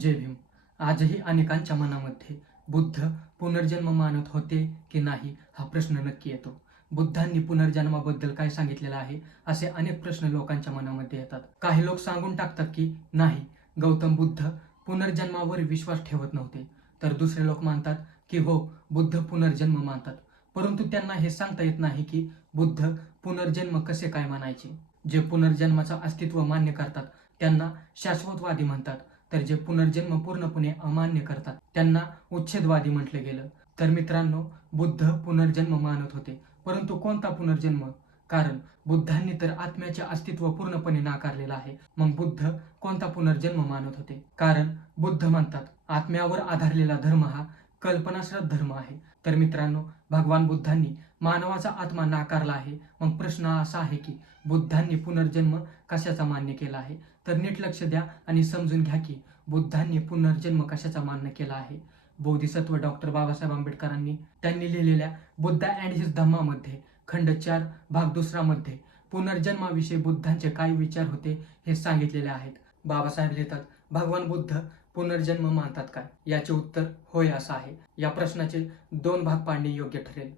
जय भीम. आजही अनेकांच्या मनामध्ये बुद्ध पुनर्जन्म मानत होते की नाही हा प्रश्न नक्की येतो. बुद्धांनी पुनर्जन्माबद्दल काय सांगितलेलं आहे असे अनेक प्रश्न लोकांच्या मनामध्ये येतात. काही लोक सांगून टाकतात की नाही गौतम बुद्ध पुनर्जन्मावर विश्वास ठेवत नव्हते. तर दुसरे लोक मानतात की हो बुद्ध पुनर्जन्म मानतात. परंतु त्यांना हे सांगता येत नाही की बुद्ध पुनर्जन्म कसे काय मानायचे. जे पुनर्जन्माचं अस्तित्व मान्य करतात त्यांना शाश्वतवादी म्हणतात. तर जे पुनर्जन्म पूर्णपणे अमान्य करतात त्यांना उच्छेदवादी म्हटलं गेलं. तर मित्रांनो बुद्ध पुनर्जन्म मानत होते परंतु कोणता पुनर्जन्म? कारण बुद्धांनी तर आत्म्याचे अस्तित्व पूर्णपणे नाकारलेलं आहे. मग बुद्ध कोणता पुनर्जन्म मानत होते? कारण बुद्ध म्हणतात आत्म्यावर आधारलेला धर्म हा कल्पनाश्रत धर्म आहे. तर मित्रांनो भगवान बुद्धांनी मानवाचा आत्मा नाकारला आहे. मग प्रश्न असा आहे की बुद्धांनी पुनर्जन्म कशाचा मान्य केला आहे? तर नीट लक्ष द्या आणि समजून घ्या की बुद्धांनी पुनर्जन्म कशाचा मान्य केला आहे? बोधिसत्व डॉक्टर बाबासाहेब आंबेडकरांनी त्यांनी लिहिलेल्या बुद्धा अँड हिज धम्मामध्ये खंड चार भाग दुसरा मध्ये पुनर्जन्माविषयी बुद्धांचे काय विचार होते हे सांगितलेले आहेत. बाबासाहेब लिहितात भगवान बुद्ध पुनर्जन्म मानतात काय याचे उत्तर होय असं आहे. या प्रश्नाचे दोन भाग पाडणे योग्य ठरेल.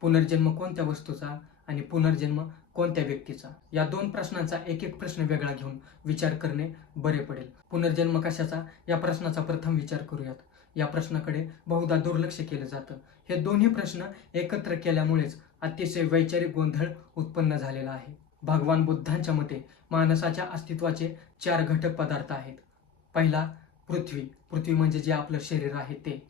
पुनर्जन्म कोणत्या वस्तूचा आणि पुनर्जन्म कोणत्या व्यक्तीचा? या दोन प्रश्नांचा एक एक प्रश्न वेगळा घेऊन विचार करणे बरे पडेल. पुनर्जन्म कशाचा? या प्रश्नाचा प्रथम विचार करूयात. या प्रश्नाकडे बहुधा दुर्लक्ष केलं जातं. हे दोन्ही प्रश्न एकत्र केल्यामुळेच अतिशय वैचारिक गोंधळ उत्पन्न झालेला आहे. भगवान बुद्धांच्या मते माणसाच्या अस्तित्वाचे चार घटक पदार्थ आहेत. पहिला पृथ्वी. पृथ्वी म्हणजे जे आपलं शरीर आहे ते.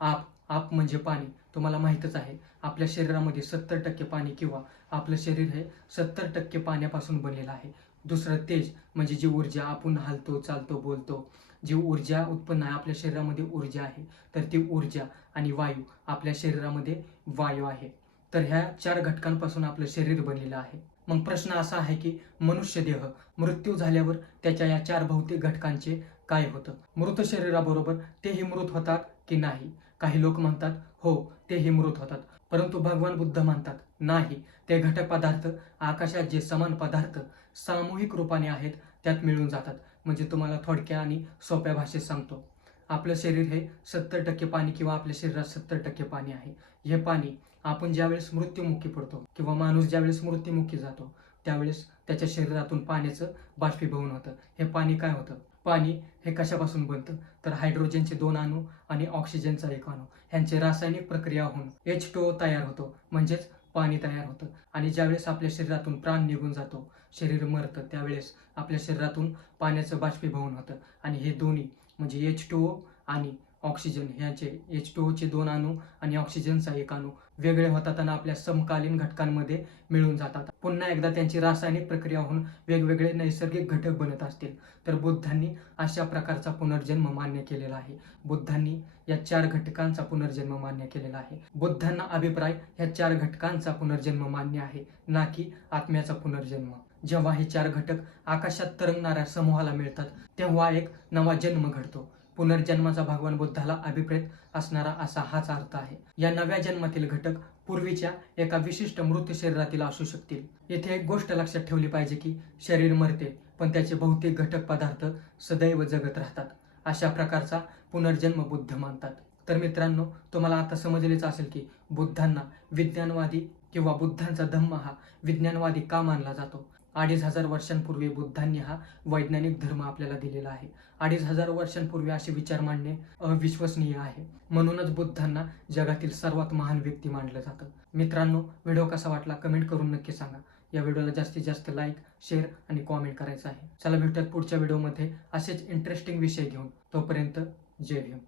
आप आप म्हणजे पाणी. तुम्हाला माहीतच आहे आपल्या शरीरामध्ये सत्तर टक्के पाणी किंवा आपलं शरीर हे सत्तर टक्के पाण्यापासून बनलेलं आहे. दुसरं तेज म्हणजे जी ऊर्जा आपण हालतो चालतो बोलतो जी ऊर्जा उत्पन्न आहे आपल्या शरीरामध्ये ऊर्जा आहे तर ती ऊर्जा आणि वायू आपल्या शरीरामध्ये वायू आहे. तर ह्या चार घटकांपासून आपलं शरीर बनलेलं आहे. मग प्रश्न असा आहे की मनुष्य देह मृत्यू झाल्यावर त्याच्या या चार भौतिक घटकांचे काय होतं? मृत शरीराबरोबर तेही मृत होतात की नाही? काही लोक म्हणतात हो तेही मृत होतात. परंतु भगवान बुद्ध म्हणतात नाही ते घटक पदार्थ आकाशात जे समान पदार्थ सामूहिक रूपाने आहेत त्यात मिळून जातात. म्हणजे तुम्हाला थोडक्या आणि सोप्या भाषेत सांगतो. आपलं शरीर हे सत्तर टक्के पाणी किंवा आपल्या शरीरात सत्तर टक्के पाणी आहे. हे पाणी आपण ज्यावेळेस मृत्युमुखी पडतो किंवा माणूस ज्यावेळेस मृत्युमुखी जातो त्यावेळेस त्याच्या शरीरातून पाण्याचं बाष्पीभवन होतं. हे पाणी काय होतं? पाणी हे कशापासून बनतं? तर हायड्रोजनचे दोन अणू आणि ऑक्सिजनचा एक अणू. ह्यांची रासायनिक प्रक्रिया होऊन एच टू तयार होतो. म्हणजेच पाणी तयार होतं. आणि ज्यावेळेस आपल्या शरीरातून प्राण निघून जातो शरीर मरतं त्यावेळेस आपल्या शरीरातून पाण्याचं बाष्पीभवन होतं. आणि हे दोन्ही म्हणजे एच टू आणि ऑक्सिजन ह्याचे एच टू ओचे दोन अणू आणि ऑक्सिजनचा एक अणू. वेगळे होतात आणि आपल्या समकालीन घटकांमध्ये मिळून जातात. पुन्हा एकदा त्यांची रासायनिक प्रक्रिया होऊन वेगवेगळे नैसर्गिक घटक बनत असतील. तर बुद्धांनी अशा प्रकारचा पुनर्जन्म मान्य केलेला आहे. बुद्धांनी या चार घटकांचा पुनर्जन्म मान्य केलेला आहे. बुद्धांना अभिप्राय ह्या चार घटकांचा पुनर्जन्म मान्य आहे ना की आत्म्याचा पुनर्जन्म. जेव्हा हे चार घटक आकाशात तरंगणाऱ्या समूहाला मिळतात तेव्हा एक नवा जन्म घडतो. पुनर्जन्माचा भगवान बुद्धाला अभिप्रेत असणारा असा हाच अर्थ आहे. या नव्या जन्मातील घटक पूर्वीच्या एका विशिष्ट मृत शरीरातील असू शकतील. येथे एक गोष्ट लक्षात ठेवली पाहिजे की शरीर मरते पण त्याचे बहुतेक घटक पदार्थ सदैव जगत राहतात. अशा प्रकारचा पुनर्जन्म बुद्ध मानतात. तर मित्रांनो तुम्हाला आता समजलेच असेल की बुद्धांना विज्ञानवादी किंवा बुद्धांचा धम्म हा विज्ञानवादी का मानला जातो? अडीच हजार वर्षांपूर्वी बुद्धांनी हा वैज्ञानिक धर्म आपल्याला दिलेला आहे. अडीच हजार वर्षांपूर्वी असे विचार मांडणे अविश्वसनीय आहे. म्हणूनच बुद्धांना जगातील सर्वात महान व्यक्ती मानलं जातं. मित्रांनो व्हिडिओ कसा वाटला कमेंट करून नक्की सांगा. या व्हिडिओला जास्तीत जास्त लाईक शेअर आणि कॉमेंट करायचं आहे. चला भेटूयात पुढच्या व्हिडिओमध्ये असेच इंटरेस्टिंग विषय घेऊन. तोपर्यंत जय भीम.